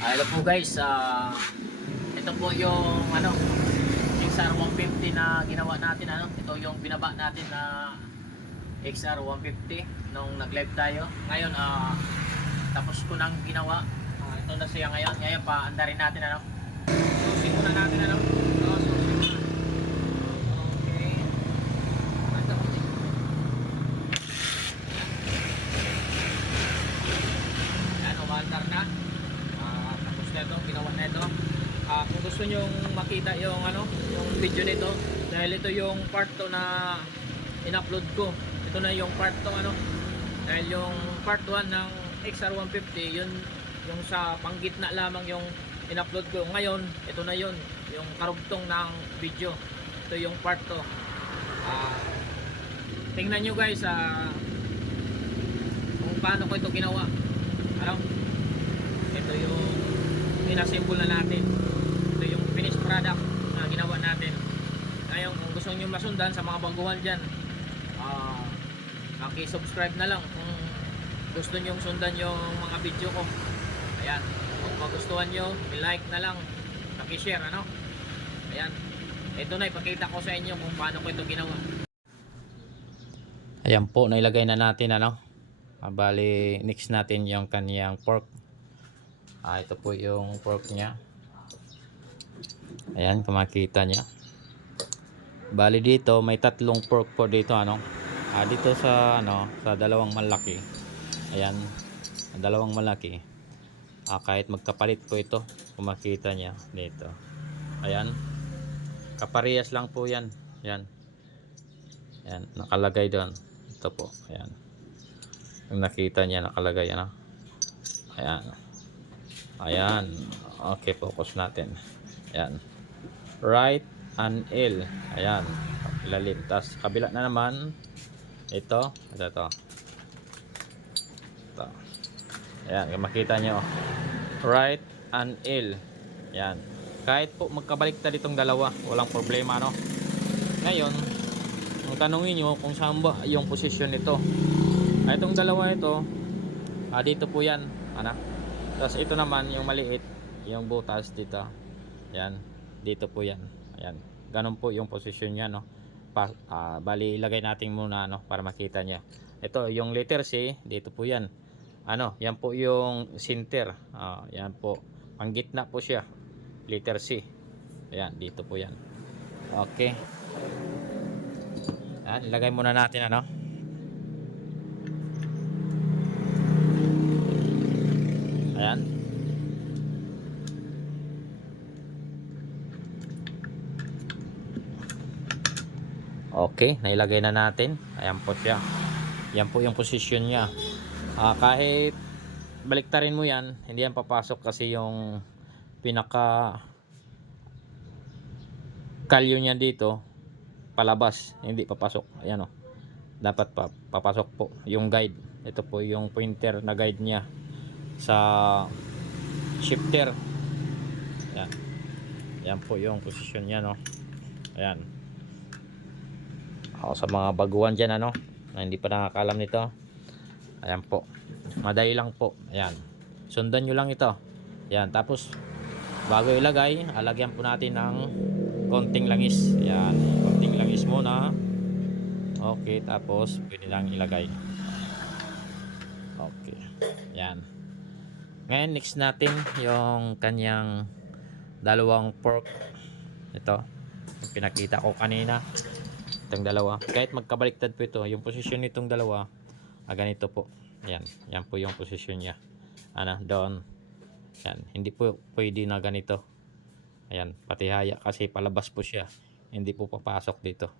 Hello po guys, ito po yung XR150 na ginawa natin, ito yung binaba natin na XR150 nung nag-live tayo. Ngayon tapos ko nang ginawa. Ito na siya ngayon. Ngayon paandarin natin Susin muna natin susin muna. Okay. Yan, umandar na. Tapos na ito, ginawa na ito. Kung gusto nyo makita yung yung video nito, dahil ito yung part 2 na in-upload ko. Ito na yung part 2 dahil yung part 1 ng XR150 yun yung sa panggitna lamang yung in-upload ko. Ngayon ito na yun yung karugtong ng video. Ito yung part 2. Tingnan nyo guys kung paano ko ito ginawa. Ito yung inassemble na natin. Ito yung finished product na ginawa natin. Ngayon kung gusto nyo masundan sa mga baguhan dyan, subscribe na lang kung gusto nyo sundan yung mga video ko. Ayan, kung magustuhan nyo, like na lang, share ayan, ito na ipakita ko sa inyo kung paano ko ito ginawa. Ayan po, nailagay na natin bali next natin yung kaniyang pork. Ito po yung pork nya. Ayan, kung makita nya, bali dito may tatlong pork po dito dito sa sa dalawang malaki. Ayan, dalawang malaki. Kahit magkapalit po ito, kung makita nya dito. Ayan, kaparehas lang po yan. Ayan, ayan, nakalagay doon. Ito po, ayan, yung nakita nya nakalagay ayan, ayan. Okay, focus natin. Ayan, right and L. Ayan, ilalim. Tas kabila na naman ito. Ayan, makita nyo right and L. Ayan, kahit po magkabaliktad itong dalawa, walang problema Ngayon, ang tanongin nyo kung saan ba yung posisyon nito. Itong dalawa ito, dito po yan tapos ito naman yung maliit, yung butas dito. Ayan, dito po yan. Ayan, ganun po yung posisyon nya bali ilagay natin muna para makita nya. Ito yung letter C, dito po yan. Yan po yung center. Yan po, ang gitna po siya, letter C. Ayan, dito po yan. Okay, ayan, ilagay muna natin ayan. Okay, nailagay na natin. Ayan po siya. Yan po yung posisyon nya. Kahit baliktarin mo yan, hindi yan papasok kasi yung pinaka kalyo nya dito palabas, hindi papasok. Ayan dapat papasok po yung guide. Ito po yung pointer na guide nya sa shifter. Ayan, yan po yung posisyon nya ayan. Sa mga baguhan dyan na hindi pa nakakalam nito, ayan po, madali lang po. Ayan, sundan nyo lang ito. Ayan, tapos bago ilagay, alagyan po natin ng konting langis. Ayan, konting langis muna. Okay, tapos pwede lang ilagay. Okay, ayan. Ngayon next natin yung kanyang dalawang pork. Ito yung pinakita ko kanina, itong dalawa. Kahit magkabaliktad po ito, yung posisyon nitong dalawa ganito po. Yan, yan po yung posisyon nya doon. Yan, hindi po pwede na ganito. Ayan, pati haya kasi palabas po siya, hindi po papasok dito.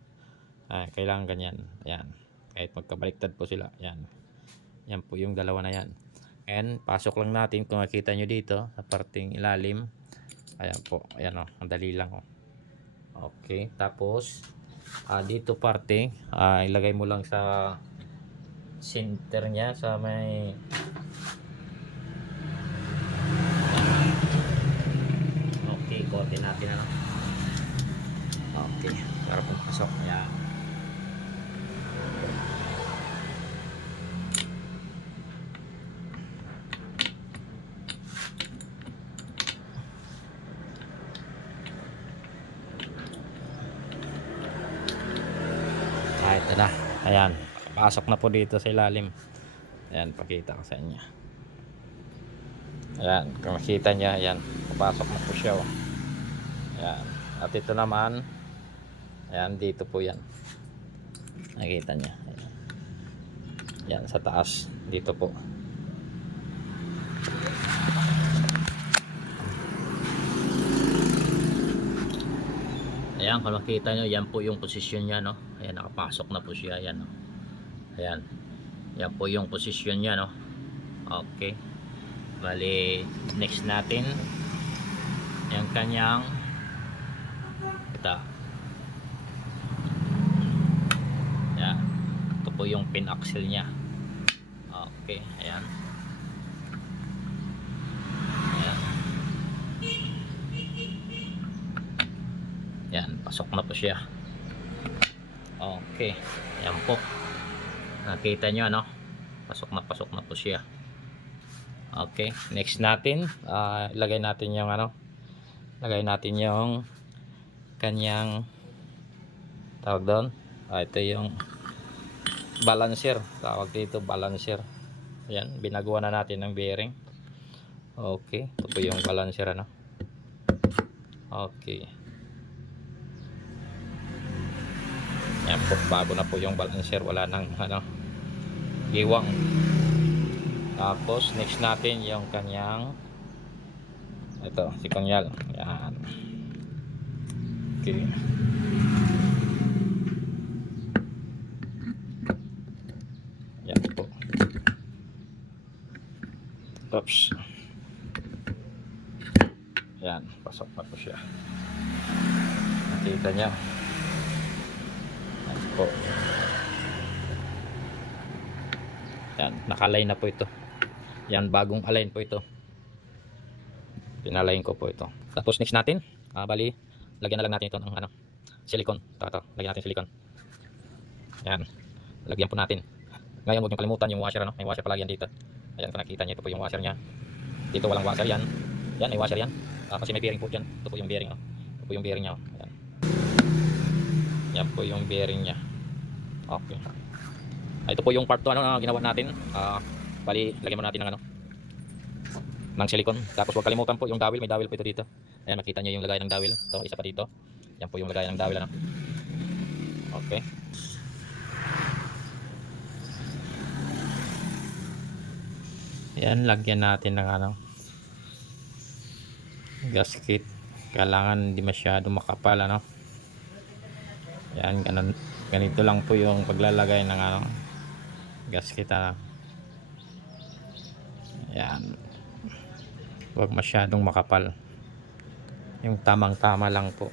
Kailangan ganyan. Ayan, kahit magkabaliktad po sila. Yan, yan po yung dalawa na yan. And pasok lang natin, kung makita nyo dito sa parting ilalim. Ayan po, ayan ang dali lang Okay, tapos dito parte, ilagay mo lang sa center nya, sa may okay, kote natin okay, para pumasok. Yan, Ayan, pasok na po dito sa ilalim. Ayan, pakita ko sa inyo. Ayan, kung makita niya, ayan, papasok na po siya. Oh. Ayan, at ito naman, ayan, dito po yan. Nakita niya. Ayan, ayan sa taas, dito po. Ayan, kung makita nyo, yan po yung posisyon niya, no? Ayan, nakapasok na po siya, ayan, no? Ayan, yan po yung posisyon niya, no? Okay, bali, next natin yung kanyang ito. Ayan, ito po yung pin axle niya. Okay, ayan. Ayan. Yan, pasok na po siya. Okay, ayan po. Nakita nyo, no? Pasok na po siya. Okay, next natin, ilagay natin yung ano, lagay natin yung kanyang tawag doon. Ito yung balancer, tawag dito balancer. Ayan, binagawa na natin ng bearing. Okay, ito po yung balancer, ano. Okay. Ayan po, bago na po yung balancer, wala nang ano, giwang. Tapos next natin yung kanyang ito, si kanyal. Ayan. Okay. Ayan po. Oops. Ayan, pasok na po siya. Nakita niya. Ayan po. Yan, naka-align na po ito. Yan, bagong align po ito. Pinalign ko po ito. Tapos next natin, bali, lagyan na lang natin ito ng ano, silicone. Ito, lagyan natin silicone. Yan, lagyan po natin. Ngayon, huwag niyong kalimutan yung washer, ano? May washer palagi yan dito. Ayan, kung nakita niyo, ito po yung washer niya. Dito walang washer yan. Yan, may washer yan. Kasi may bearing po dyan. Ito po yung bearing, oh. Ito po yung bearing niya, oh. Ayan. Yan po yung bearing niya. Okay. Ito po yung part 2, ano, na ginawa natin. Bali, lagyan mo natin ng ano, ng silicone. Tapos huwag kalimutan po yung dowel, may dowel po ito dito. Ayan, makita niyo yung lagayan ng dowel. Ito, isa pa dito. Yan po yung lagayan ng dowel, ano. Okay. Ayan, lagyan natin ng ano, gasket. Kailangan hindi masyado makapal, ano. Ayan, ganito lang po yung paglalagay ng ano, gasket, ano. Ayan, huwag masyadong makapal, yung tamang tama lang po.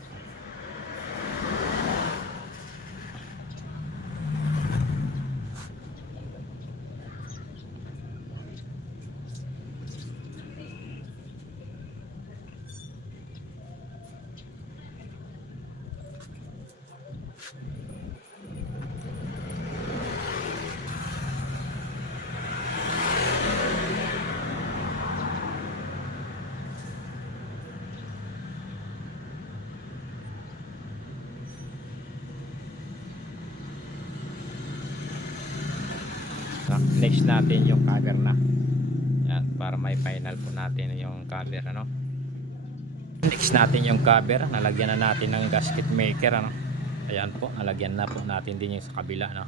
Next natin yung cover na. Yan, para may final po natin yung cover, ano. Next natin yung cover, nalagyan na natin ng gasket maker, ano. Ayan po, nalagyan na po natin din yung sa kabila, ano.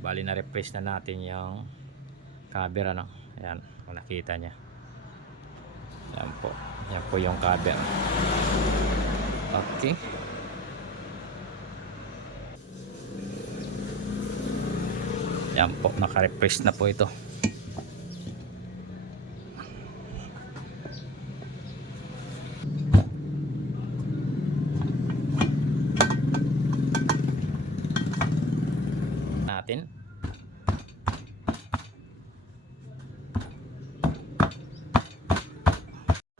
Bali na replace na natin yung cover, ano. Ayan, kung nakita nya. Ayan po, yan po yung cover. Okay. Yan po, naka-refresh na po ito. Natin.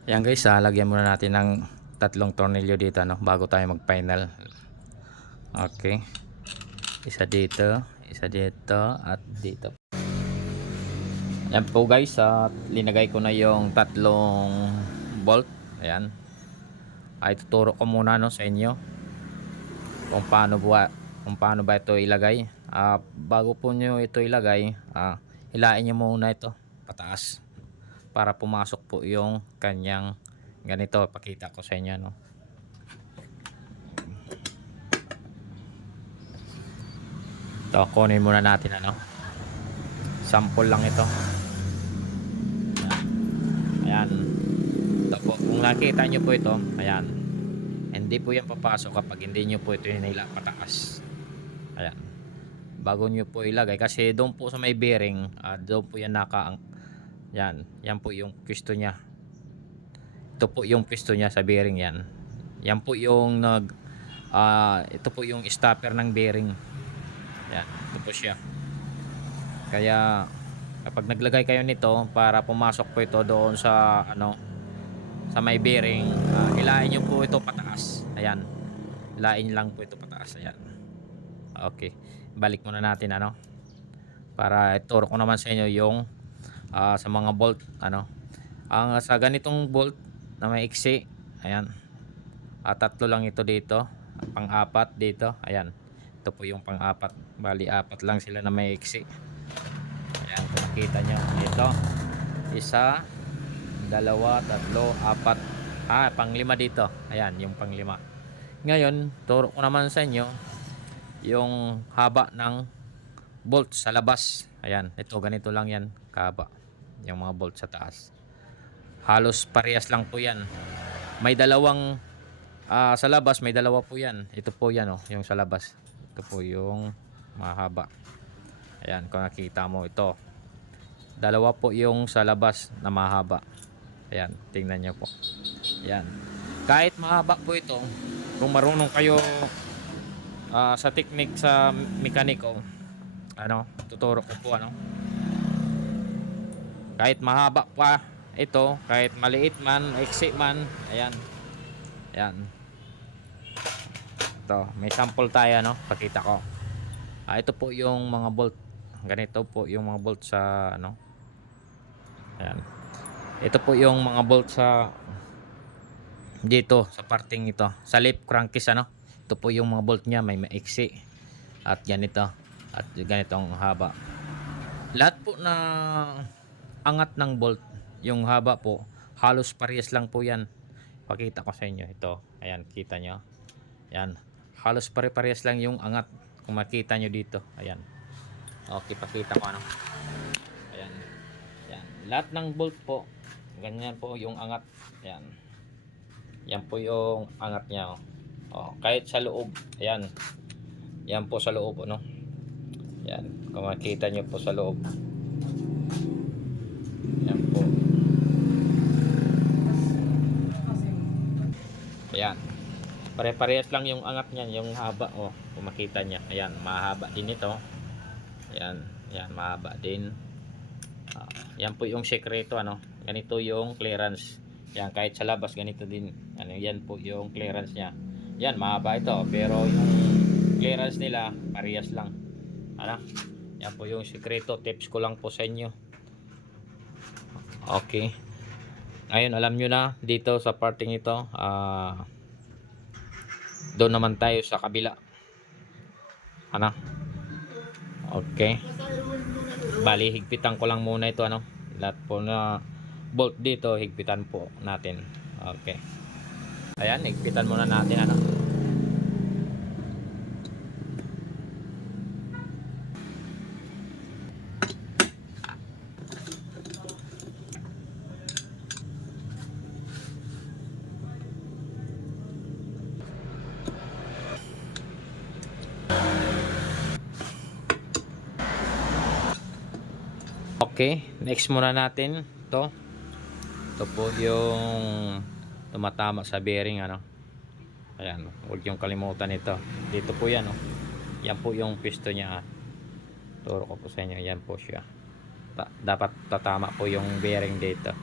Yan guys, lagyan muna natin ng 3 tornilyo dito, no, bago tayo mag-final. Okay. Isa dito, at dito. Yan po guys, linagay ko na yung 3 bolt. Ayan. Ituturo ko muna, no, sa inyo kung paano ba ito ilagay. bago po nyo ito ilagay, hilain nyo muna ito pataas para pumasok po yung kanyang ganito. Pakita ko sa inyo, no. Ito, kunin muna natin, ano, sample lang ito. Ayan. Ito po, kung nakita nyo po ito, ayan, hindi po yan papasok kapag hindi nyo po ito hinila pataas. Ayan, bago nyo po ilagay, kasi doon po sa may bearing, doon po yan yan po yung pwesto nya. Ito po yung pwesto nya sa bearing yan. Yan po yung ito po yung stopper ng bearing. Yan, ito po siya. Kaya kapag naglagay kayo nito, para pumasok po ito doon sa sa may bearing, hilain nyo po ito pataas. Ayan, hilain lang po ito pataas. Ayan. Okay, balik muna natin, para ituro ko naman sa inyo yung sa mga bolt, ang sa ganitong bolt na may iksi. Ayan, tatlo lang ito dito, pang-apat dito. Ayan, ito po yung pang-apat, bali apat lang sila na may iksi. Ayan, kung makita nyo dito, isa, dalawa, tatlo, apat, pang-lima dito. Ayan, yung pang-lima. Ngayon, turo ko naman sa inyo yung haba ng bolt sa labas. Ayan, ito ganito lang yan kahaba, yung mga bolt sa taas. Halos parehas lang po yan. May dalawang sa labas, may dalawa po yan. Ito po yan, yung sa labas. Ito po yung mahaba. Ayan, kung nakita mo ito, dalawa po yung sa labas na mahaba. Ayan, tingnan nyo po. Ayan, kahit mahaba po ito, kung marunong kayo sa technique sa mekaniko, tuturo ko po, kahit mahaba pa ito, kahit maliit man, iksi man. Ayan, ayan, ito may sample tayo, pakita ko. Ito po yung mga bolt, ganito po yung mga bolt sa ayan, ito po yung mga bolt sa dito sa parting ito, sa lip crankcase. Ito po yung mga bolt nya, may maiksi at ganito at ganitong haba. Lahat po na angat ng bolt, yung haba po, halos parehas lang po yan. Pakita ko sa inyo ito. Ayan, kita nyo. Ayan, halos pare-parehas lang yung angat. Kung makita nyo dito, ayan. Okay, pakita ko, ayan, ayan, lahat ng bolt po, ganyan po yung angat. Ayan, yan po yung angat nya, kahit sa loob. Ayan, yan po sa loob, yan, kung makita nyo po sa loob, yan po. Ayan, pare-parehas lang yung angat niyan, yung haba, kung makita nya. Ayan, mahaba din ito. Ayan, ayan, mahaba din. Yan po yung sekreto, ganito yung clearance. Yan, kahit sa labas ganito din. Yan po yung clearance nya. Yan, mahaba ito, pero yung clearance nila parehas lang. Yan po yung sekreto. Tips ko lang po sa inyo. Okay, ngayon alam nyo na dito sa parting ito. Doon naman tayo sa kabila. Okay, bali higpitan ko lang muna ito, lahat po na bolt dito higpitan po natin. Okay, ayan, higpitan muna natin, Okay, next muna natin ito po yung tumatama sa bearing, ayan, huwag yung kalimutan ito. Dito po yan, yan po yung pisto nya. Turo ko po sa inyo, yan po siya. Dapat tatama po yung bearing dito.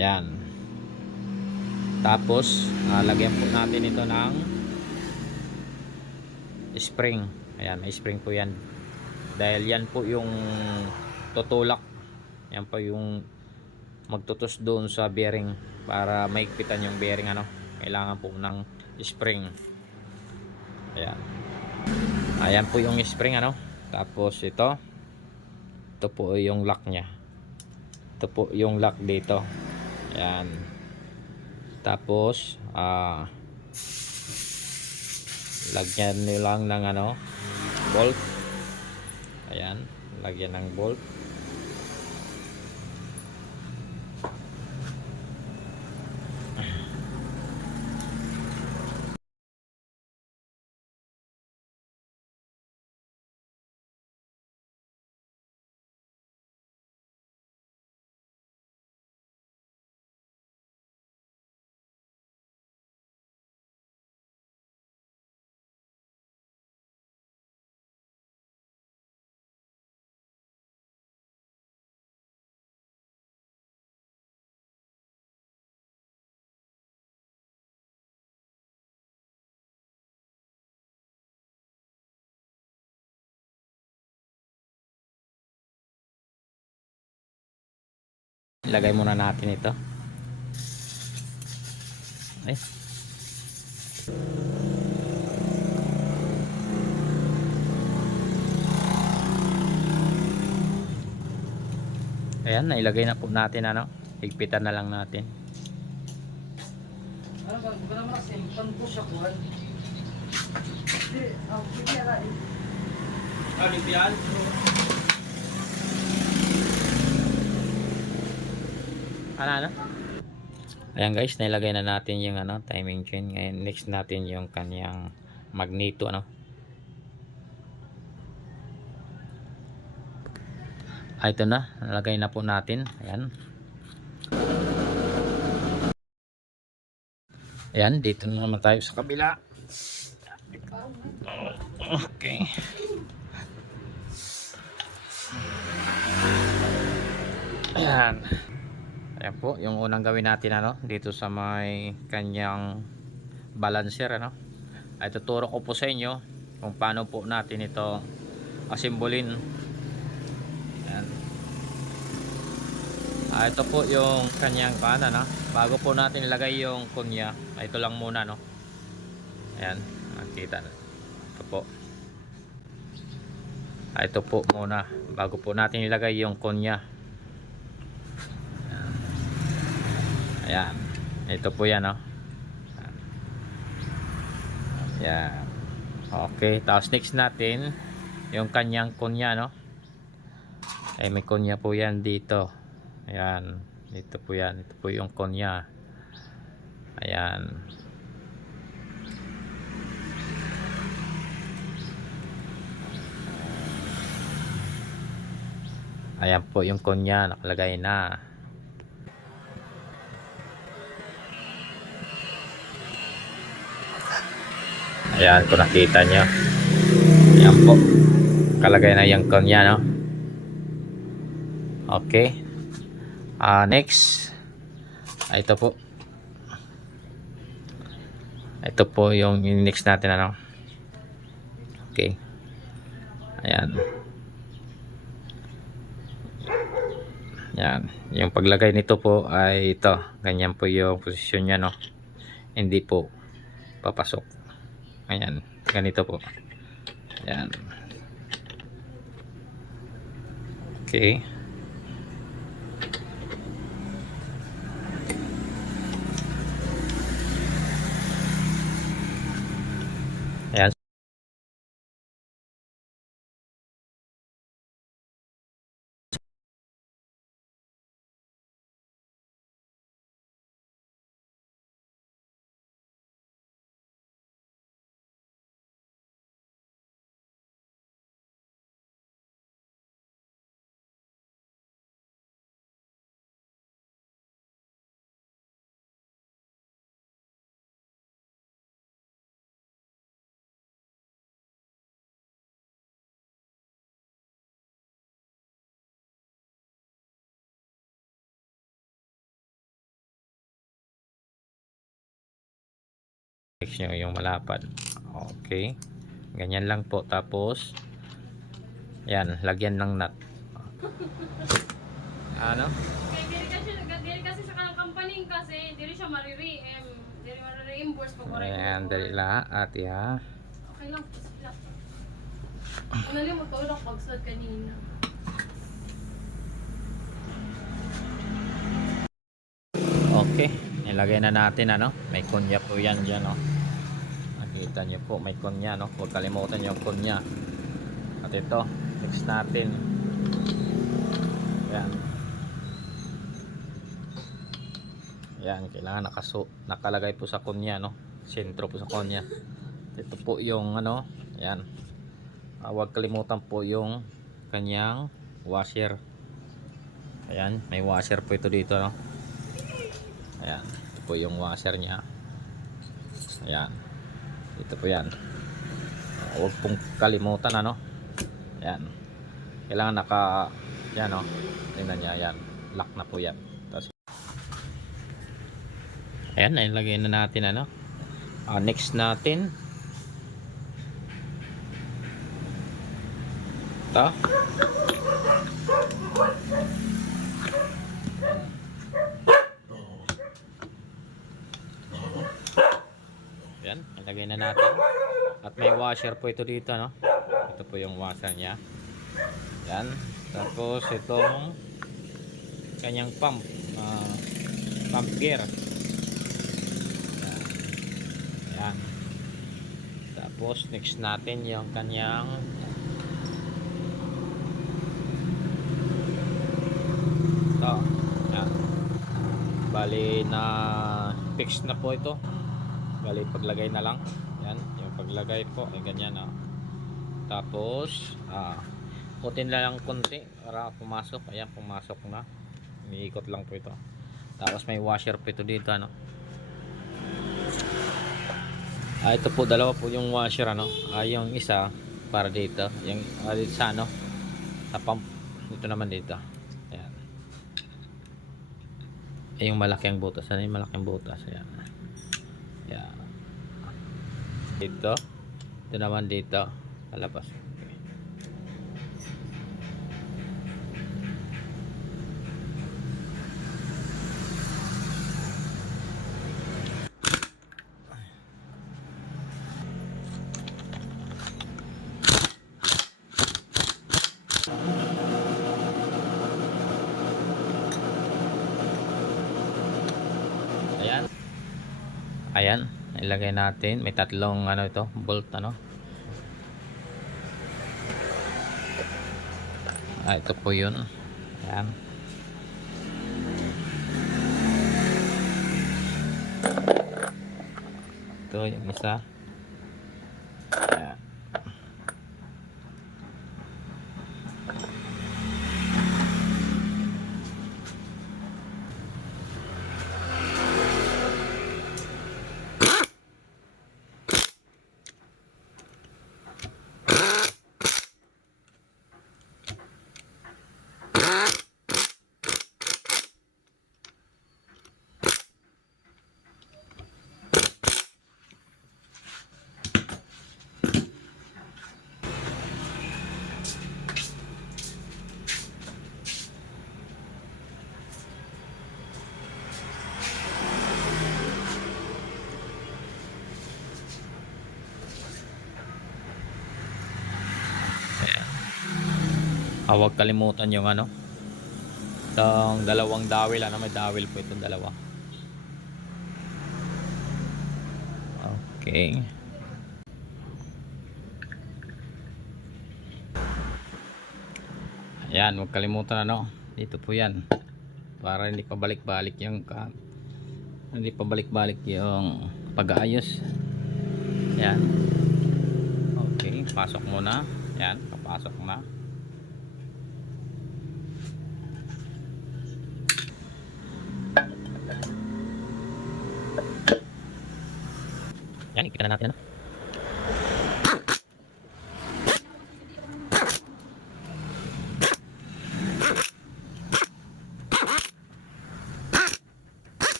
Yan, tapos lagyan po natin ito ng spring. Ayan, may spring po yan, dahil yan po yung tutulak, yan po yung magtutos doon sa bearing para maigpitan yung bearing. Kailangan po ng spring. Ayan. Ayan po yung spring ano. Tapos ito po yung lock nya. Ito po yung lock dito. Ayan. Tapos lagyan nyo lang ng ano, bolt. Ayan, lagyan ng bolt. Ilagay muna natin ito. Ay. Ayan, nailagay na po natin ano. Higpitan na lang natin. Ano ba? Di ba naman simpan po siya kuhan? Hindi, ang kipira eh. Ligpitan? Ano? Ayan guys, nailagay na natin yung ano, timing chain. Ngayon next natin yung kanyang magneto ano. Ito na, nalagay na po natin. Ayan. Ayan, dito na naman tayo sa kabila. Okay. Ayan. Ayan po, yung unang gawin natin ano, dito sa may kanyang balancer ano. Ay tuturo ko po sa inyo kung paano po natin ito asimbolin. Ayan. Ito po yung kanyang pana no. Bago po natin ilagay yung kunya, ito lang muna no. Ayan, nakita na. Ito po. Ito po muna bago po natin ilagay yung kunya. Ayan. Ito po yan no. Ayan. Okay, tapos next natin yung kanyang kunya no. Ay may kunya po yan dito. Ayan, dito po yan. Ito po yung kunya. Ayan. Ayan po yung kunya, nakalagay na. Ayan, kung nakita nyo. Ayan po. Kalagay na yung kunya, no? Okay. Next. Ito po. Ito po yung next natin, ano? Okay. Ayan. Ayan. Yung paglagay nito po ay ito. Ganyan po yung posisyon niya, no? Hindi po papasok. Ayan, ganito po. Ayan. Okay. Ayan. Next nyo yung malapad. Okay. Ganyan lang po. Tapos, ayan, lagyan ng nut. Ano? Diri kasi sa kanang company kasi diri siya diri mari-reimburse pag wala Ayan, dali la at ya. Okay lang. Ano niya magkaulak pagsad kanina. Okay, nilagay na natin ano. May kunya po yan dyan, no. Nakita niyo po, may kunya, no. Huwag kalimutan yung kunya. At ito, mix natin. Yan. Yan, kailangan nakalagay po sa kunya, no. Sentro po sa kunya. Ito po yung ano, yan. Huwag kalimutan po yung kanyang washer. Ayan, may washer po ito dito, no. Ayan, ito po yung washer niya. Ayan. Ito po yan. Huwag pong kalimutan, ano. Ayan. Kailangan yan, no. Tingnan niya, ayan. Lock na po yan. Tapos, ayan, ilagay na natin, ano. Next natin. Ito. Yan, ilagay na natin. At may washer po ito dito, no? Ito po yung washer niya. Yan. Tapos itong kanyang pump gear. Yan. Yan. Tapos next natin yung kanyang ito. Yan. Bali na fix na po ito. Bali paglagay na lang. Yan, yung paglagay po ay ganyan, no? Tapos putin lang konti para pumasok. Ayan, pumasok na. Umiikot lang po ito. Tapos may washer po ito dito, ano. Ito po, dalawa po yung washer, ano. Yung isa para dito, yung dito sa ano, sa pump. Dito naman dito. Ayan. Yung malaking butas. Ano yung malaking butas? Ayan. Ayan. Dito. Ito naman dito. Palabas. Okay. Ayan. Ayan. Ilagay natin. May tatlong ano ito, bolt, ano. Ito po yun. Ayan. Ito yung isa. Ayan. Huwag kalimutan yung ano, itong dalawang dawil, ano, may dawil po itong dalawa. Okay. Ayan, huwag kalimutan, ano, dito po yan para hindi pa balik-balik yung pag-aayos. Ayan. Okay, pasok muna. Ayan, papasok na. Yan, ikita na natin, ano.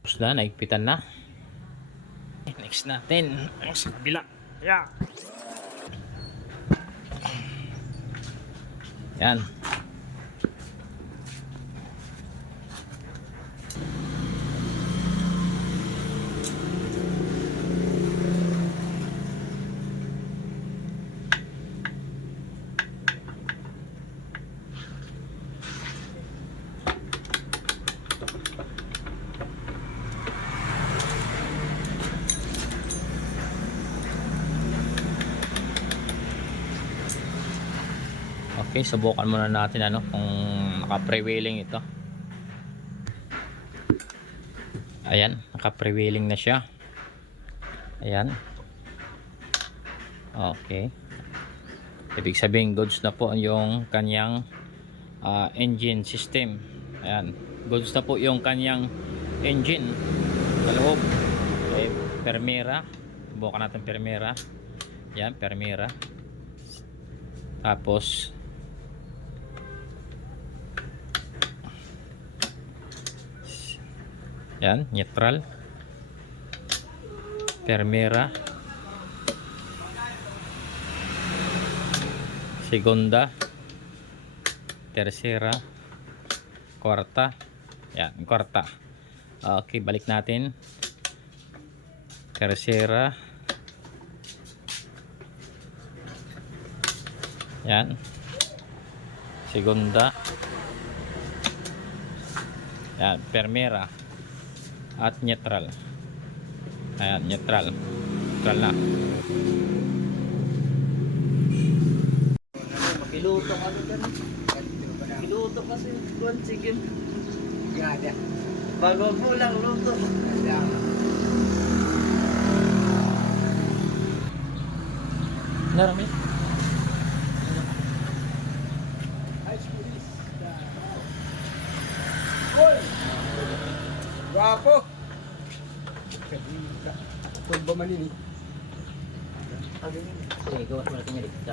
Tapos na, naigpitan na. Next natin, ang sa kabila. Yeah. Yan. Okay, subukan muna natin ano kung naka-prevailing ito. Ayan, naka-prevailing na siya. Ayan. Okay. Ibig sabihin goods na po yung kanyang engine system. Ayan, goods na po yung kanyang engine sa loob. Okay, Permera. Subukan natin Permera. Ayan, Permera. Tapos yan, neutral, Permera, segunda, tercera, kwarta. Yan, kwarta. Okay, balik natin. Tercera. Yan. Segunda. Yan, Permera. At neutral. Ayan, neutral. Neutral na. Piluto ka dyan. Piluto kasi kuwan sige. Gada. Bago mo lang luto. Narami. Guwapo. Tulba man ini. Sige, gawas mo natin yan dito.